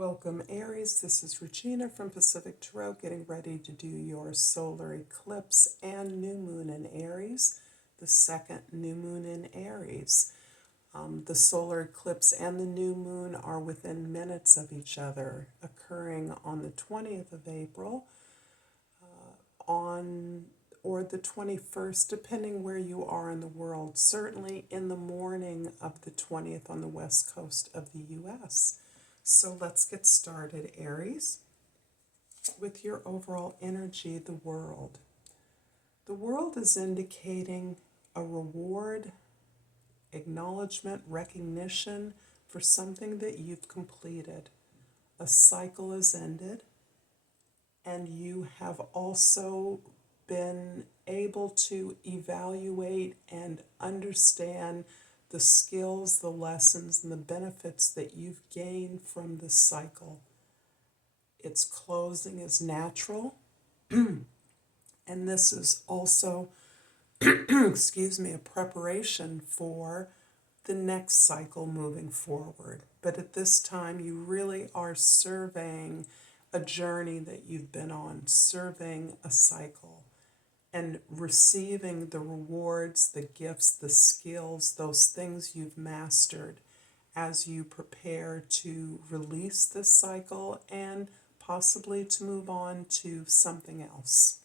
Welcome, Aries. This is Regina from Pacific Tarot, getting ready to do your solar eclipse and new moon in Aries, the second new moon in Aries. The solar eclipse and the new moon are within minutes of each other, occurring on the 20th of April or the 21st, depending where you are in the world, certainly in the morning of the 20th on the west coast of the U.S. So let's get started, Aries, with your overall energy, the world. The world is indicating a reward, acknowledgement, recognition for something that you've completed. A cycle is ended, and you have also been able to evaluate and understand the skills, the lessons, and the benefits that you've gained from this cycle. Its closing is natural, and this is also, a preparation for the next cycle moving forward. But at this time, you really are surveying a journey that you've been on, surveying a cycle, and receiving the rewards, the gifts, the skills, those things you've mastered as you prepare to release this cycle and possibly to move on to something else.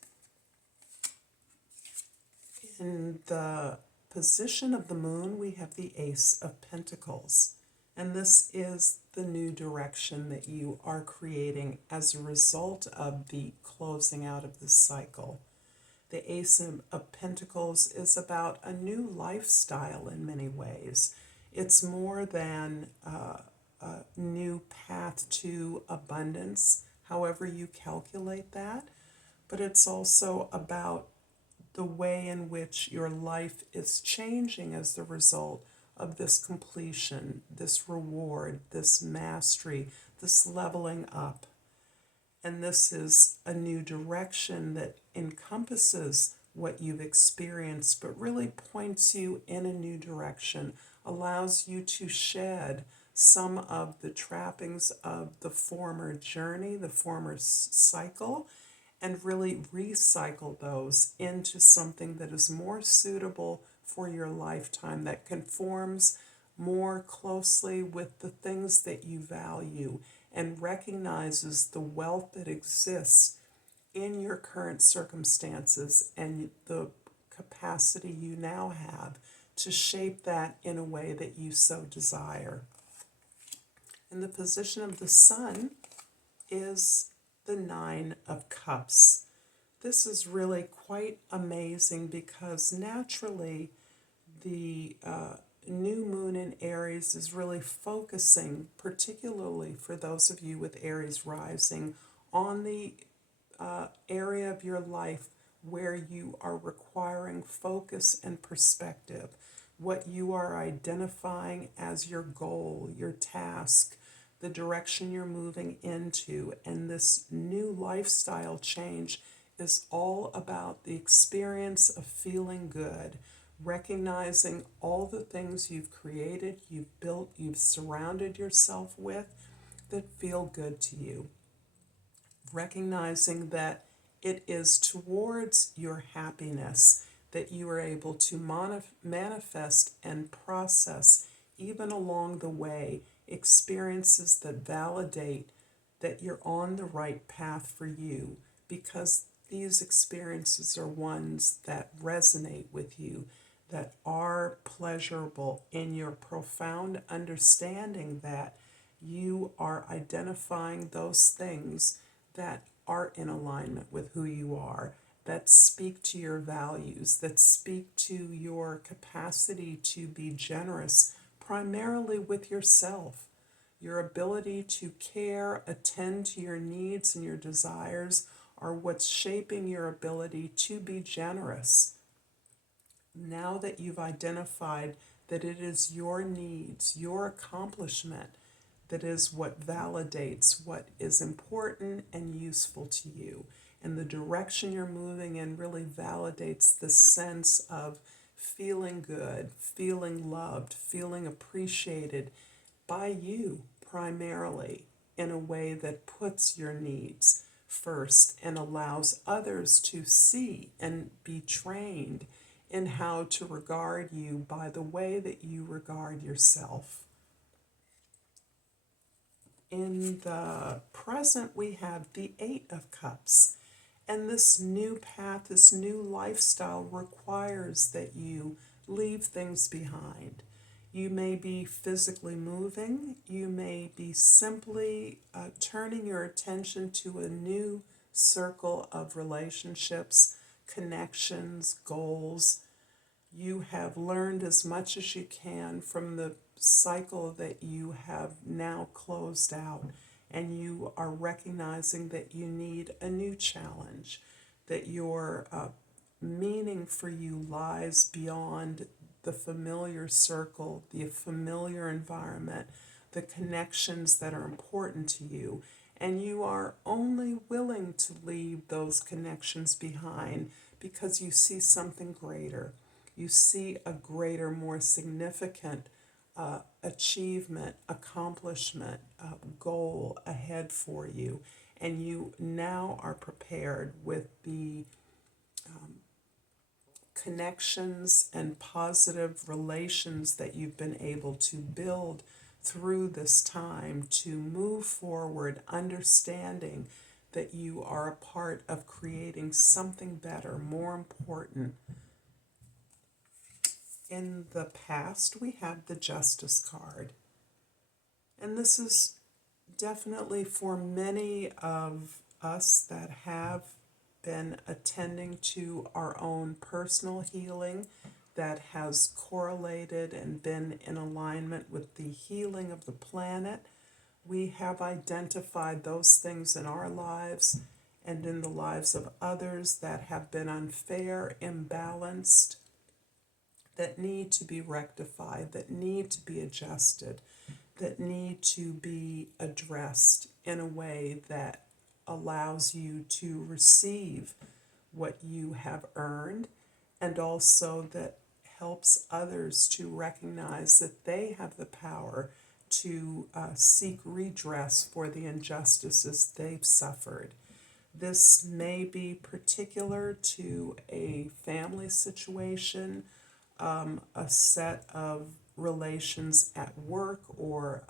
In the position of the moon, we have the Ace of Pentacles. And this is the new direction that you are creating as a result of the closing out of this cycle. The Ace of Pentacles is about a new lifestyle in many ways. It's more than a new path to abundance, however you calculate that, but it's also about the way in which your life is changing as the result of this completion, this reward, this mastery, this leveling up. And this is a new direction that encompasses what you've experienced, but really points you in a new direction, allows you to shed some of the trappings of the former journey, the former cycle, and really recycle those into something that is more suitable for your lifetime, that conforms more closely with the things that you value and recognizes the wealth that exists in your current circumstances and the capacity you now have to shape that in a way that you so desire. And the position of the sun is the Nine of Cups. This is really quite amazing because naturally the new moon in Aries is really focusing, particularly for those of you with Aries rising, on the area of your life where you are requiring focus and perspective, what you are identifying as your goal, your task, the direction you're moving into. And this new lifestyle change is all about the experience of feeling good, recognizing all the things you've created, you've built, you've surrounded yourself with that feel good to you. Recognizing that it is towards your happiness that you are able to manifest and process, even along the way, experiences that validate that you're on the right path for you, because these experiences are ones that resonate with you, that are pleasurable in your profound understanding that you are identifying those things that are in alignment with who you are, that speak to your values, that speak to your capacity to be generous, primarily with yourself. Your ability to care, attend to your needs and your desires are what's shaping your ability to be generous. Now that you've identified that it is your needs, your accomplishment, that is what validates what is important and useful to you. And the direction you're moving in really validates the sense of feeling good, feeling loved, feeling appreciated by you primarily. in a way that puts your needs first and allows others to see and be trained in how to regard you by the way that you regard yourself. In the present, we have the Eight of Cups. And this new path, this new lifestyle requires that you leave things behind. You may be physically moving. You may be simply turning your attention to a new circle of relationships, connections, goals. You have learned as much as you can from the cycle that you have now closed out, and you are recognizing that you need a new challenge, that your meaning for you lies beyond the familiar circle, the familiar environment, the connections that are important to you, and you are only willing to leave those connections behind because you see something greater. You see a greater, more significant achievement, accomplishment, goal ahead for you. And you now are prepared with the connections and positive relations that you've been able to build through this time to move forward, understanding that you are a part of creating something better, more important. In the past, we have the Justice card. And this is definitely for many of us that have been attending to our own personal healing that has correlated and been in alignment with the healing of the planet. We have identified those things in our lives and in the lives of others that have been unfair, imbalanced, that need to be rectified, that need to be adjusted, that need to be addressed in a way that allows you to receive what you have earned, and also that helps others to recognize that they have the power to seek redress for the injustices they've suffered. This may be particular to a family situation, a set of relations at work, or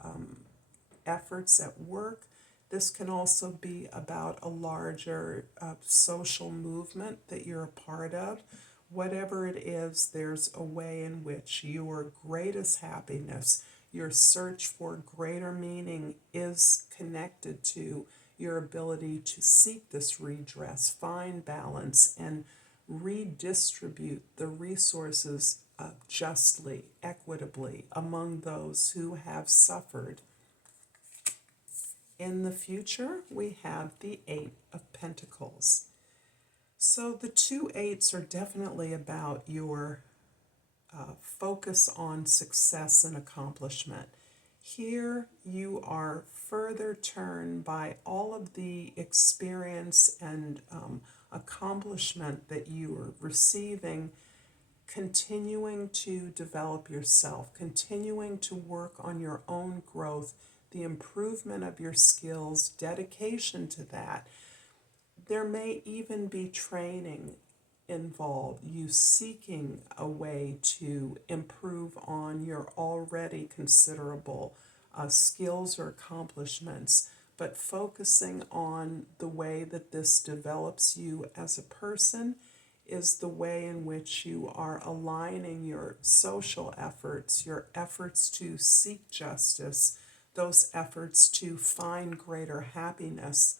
efforts at work. This can also be about a larger social movement that you're a part of. Whatever it is, there's a way in which your greatest happiness, your search for greater meaning, is connected to your ability to seek this redress, find balance, and redistribute the resources justly, equitably among those who have suffered. In the future, we have the Eight of Pentacles. So the two eights are definitely about your focus on success and accomplishment. Here you are further turned by all of the experience and accomplishment that you are receiving, continuing to develop yourself, continuing to work on your own growth, the improvement of your skills, dedication to that. There may even be training involved, you seeking a way to improve on your already considerable skills or accomplishments, but focusing on the way that this develops you as a person is the way in which you are aligning your social efforts, your efforts to seek justice, those efforts to find greater happiness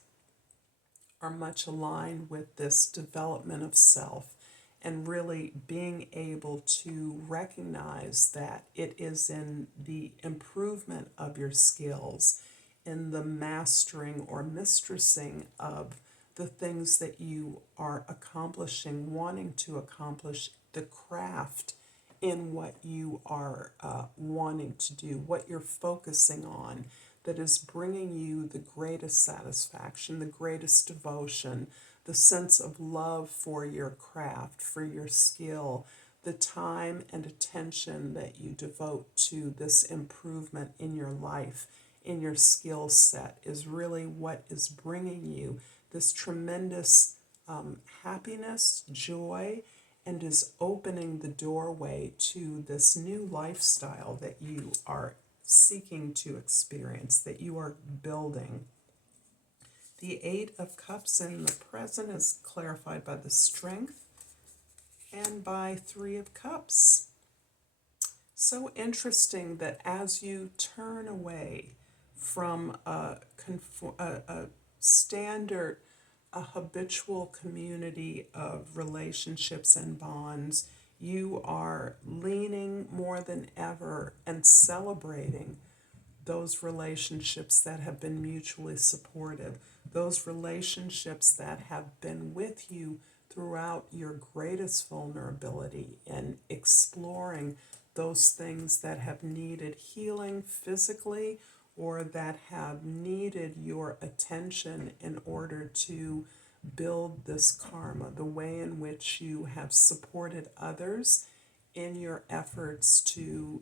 are much aligned with this development of self, and really being able to recognize that it is in the improvement of your skills, in the mastering or mistressing of the things that you are accomplishing, wanting to accomplish, the craft in what you are wanting to do, what you're focusing on, that is bringing you the greatest satisfaction, the greatest devotion, the sense of love for your craft, for your skill, the time and attention that you devote to this improvement in your life, in your skill set is really what is bringing you this tremendous happiness, joy, and is opening the doorway to this new lifestyle that you are seeking to experience, that you are building. The Eight of Cups in the present is clarified by the Strength and by Three of Cups. So interesting that as you turn away from a standard, a habitual community of relationships and bonds, you are leaning more than ever and celebrating those relationships that have been mutually supportive, those relationships that have been with you throughout your greatest vulnerability, and exploring those things that have needed healing physically or that have needed your attention in order to build this karma, the way in which you have supported others in your efforts to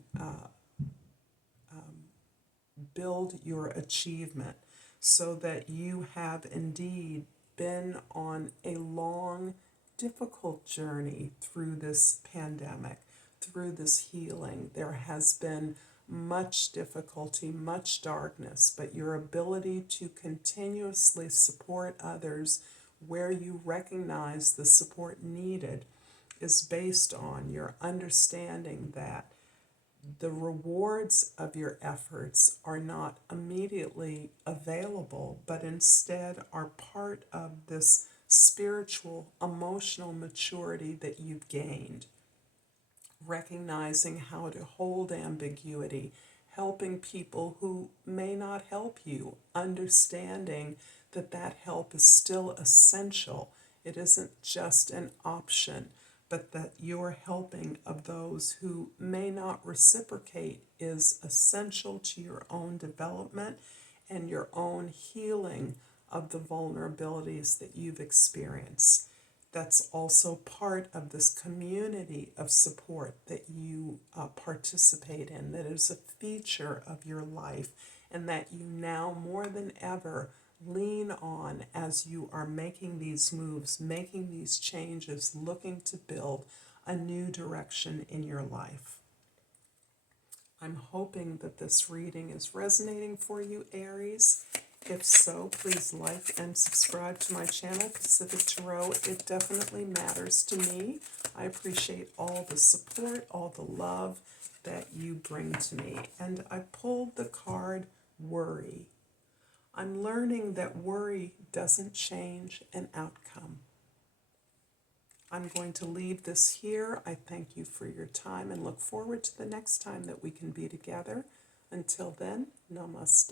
build your achievement, so that you have indeed been on a long, difficult journey through this pandemic, through this healing. There has been much difficulty, much darkness, but your ability to continuously support others where you recognize the support needed is based on your understanding that the rewards of your efforts are not immediately available, but instead are part of this spiritual, emotional maturity that you've gained. Recognizing how to hold ambiguity, helping people who may not help you, understanding that that help is still essential. It isn't just an option, but that your helping of those who may not reciprocate is essential to your own development and your own healing of the vulnerabilities that you've experienced. That's also part of this community of support that you participate in, that is a feature of your life, and that you now more than ever lean on as you are making these moves, making these changes, looking to build a new direction in your life. I'm hoping that this reading is resonating for you, Aries. If so, please like and subscribe to my channel, Pacific Tarot. It definitely matters to me. I appreciate all the support, all the love that you bring to me. And I pulled the card Worry. I'm learning that worry doesn't change an outcome. I'm going to leave this here. I thank you for your time and look forward to the next time that we can be together. Until then, Namaste.